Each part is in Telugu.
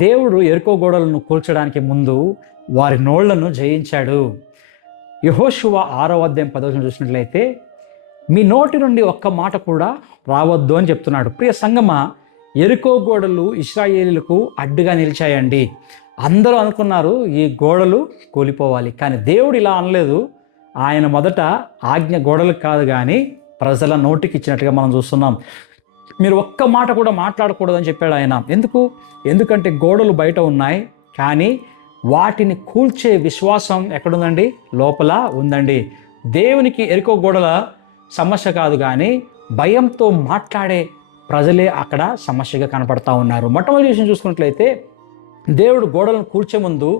దేవుడు ఎరికో గోడలను కూల్చడానికి ముందు వారి నోళ్లను జయించాడు. యెహోషువ 6వ అధ్యాయం 10వ వచనం చూసినట్లయితే, మీ నోటి నుండి ఒక్క మాట కూడా రావద్దు అని చెప్తున్నాడు. ప్రియ సంగమా, ఎరికో గోడలు ఇశ్రాయేలీలకు అడ్డుగా నిలిచాయండి. అందరూ అనుకున్నారు ఈ గోడలు కూలిపోవాలి, కానీ దేవుడు ఇలా అనలేదు. ఆయన మొదట ఆజ్ఞ గోడలకు కాదు కానీ ప్రజల నోటికి ఇచ్చినట్టుగా మనం చూస్తున్నాం. మీరు ఒక్క మాట కూడా మాట్లాడకూడదని చెప్పాడు ఆయన. ఎందుకంటే గోడలు బయట ఉన్నాయి, కానీ వాటిని కూల్చే విశ్వాసం ఎక్కడుందండి? లోపల ఉందండి. దేవునికి ఎరికో గోడల సమస్య కాదు, కానీ భయంతో మాట్లాడే ప్రజలే అక్కడ సమస్యగా కనపడతా ఉన్నారు. మొట్టమొదటి విషయం చూసుకున్నట్లయితే, దేవుడు గోడలను కూల్చే ముందు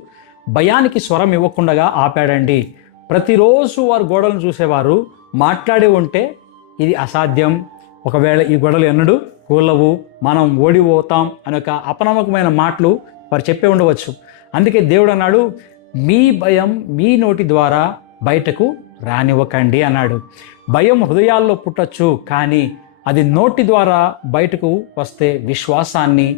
భయానికి స్వరం ఇవ్వకుండా ఆపాడండి. ప్రతిరోజు వారు గోడలను చూసేవారు, మాట్లాడి ఉంటే ఇది అసాధ్యం, ఒకవేళ ఈ గోడలు ఎన్నడూ కూలవు, మనం ఓడిపోతాం అనే ఒక అపనమ్మకమైన మాటలు వారు చెప్పే ఉండవచ్చు. అందుకే దేవుడు అన్నాడు, మీ భయం మీ నోటి ద్వారా బయటకు రానివ్వకండి అన్నాడు. భయం హృదయాల్లో పుట్టచ్చు, కానీ అది నోటి ద్వారా బయటకు వస్తే విశ్వాసాన్ని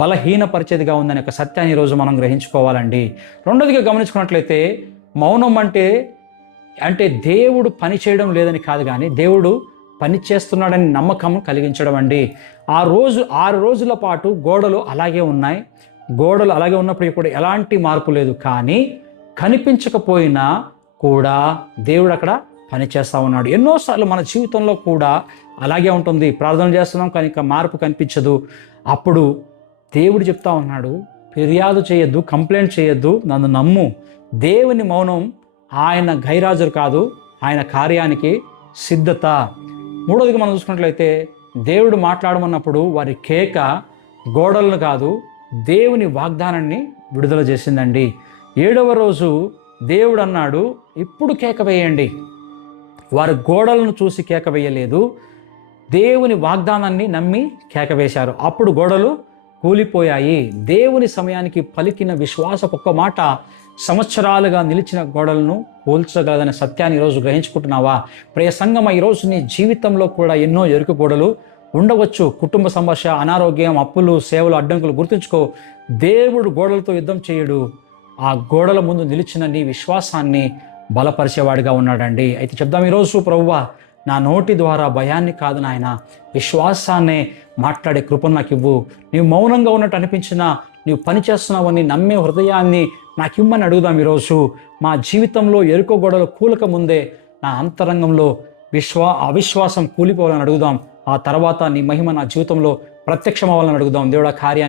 బలహీనపరిచేదిగా ఉందనే ఒక సత్యాన్ని ఈరోజు మనం గ్రహించుకోవాలండి. రెండోదిగా గమనించుకున్నట్లయితే, మౌనం అంటే దేవుడు పని చేయడం లేదని కాదు, కానీ దేవుడు పని చేస్తున్నాడని నమ్మకం కలిగించడం అండి. 6 రోజుల పాటు గోడలు అలాగే ఉన్నాయి. గోడలు అలాగే ఉన్నప్పుడు కూడా ఎలాంటి మార్పు లేదు, కానీ కనిపించకపోయినా కూడా దేవుడు అక్కడ పని చేస్తూ ఉన్నాడు. ఎన్నోసార్లు మన జీవితంలో కూడా అలాగే ఉంటుంది. ప్రార్థన చేస్తున్నాం కానీ మార్పు కనిపించదు. అప్పుడు దేవుడు చెప్తా ఉన్నాడు, ఫిర్యాదు చేయొద్దు, కంప్లైంట్ చేయొద్దు, నన్ను నమ్ము. దేవుని మౌనం ఆయన గైరాజరు కాదు, ఆయన కార్యానికి సిద్ధత. మూడోదిగా మనం చూసుకున్నట్లయితే, దేవుడు మాట్లాడమన్నప్పుడు వారి కేక గోడలను కాదు, దేవుని వాగ్దానాన్ని విడుదల చేసిందండి. 7వ రోజు దేవుడు అన్నాడు, ఇప్పుడు కేక వేయండి. వారు గోడలను చూసి కేక వేయలేదు, దేవుని వాగ్దానాన్ని నమ్మి కేక వేశారు. అప్పుడు గోడలు కూలిపోయాయి. దేవుని సమయానికి పలికిన విశ్వాసపు ఒక్క మాట సంవత్సరాలుగా నిలిచిన గోడలను కూల్చగలదనే సత్యాన్ని ఈరోజు గ్రహించుకుంటున్నావా? ప్రియ సంగమా, ఈరోజు నీ జీవితంలో కూడా ఎన్నో ఎరుక గోడలు ఉండవచ్చు. కుటుంబ సమస్య, అనారోగ్యం, అప్పులు, సేవలు, అడ్డంకులు. గుర్తుంచుకో, దేవుడు గోడలతో యుద్ధం చేయడు, ఆ గోడల ముందు నిలిచిన నీ విశ్వాసాన్ని బలపరిచేవాడిగా ఉన్నాడండి. అయితే చెప్దాం ఈరోజు, ప్రభువా, నా నోటి ద్వారా భయాన్ని కాదు నాయన, విశ్వాసాన్నే మాట్లాడే కృపను నాకు ఇవ్వు. నీవు మౌనంగా ఉన్నట్టు అనిపించినా నీవు పని చేస్తున్నావని నమ్మే హృదయాన్ని నాకు ఇమ్మని అడుగుదాం. ఈరోజు మా జీవితంలో ఎరుకో గోడలు కూలక ముందే నా అంతరంగంలో అవిశ్వాసం కూలిపోవాలని అడుగుదాం. ఆ తర్వాత నీ మహిమ నా జీవితంలో ప్రత్యక్షమవ్వాలని అడుగుదాం. దేవుడా కార్యాన్ని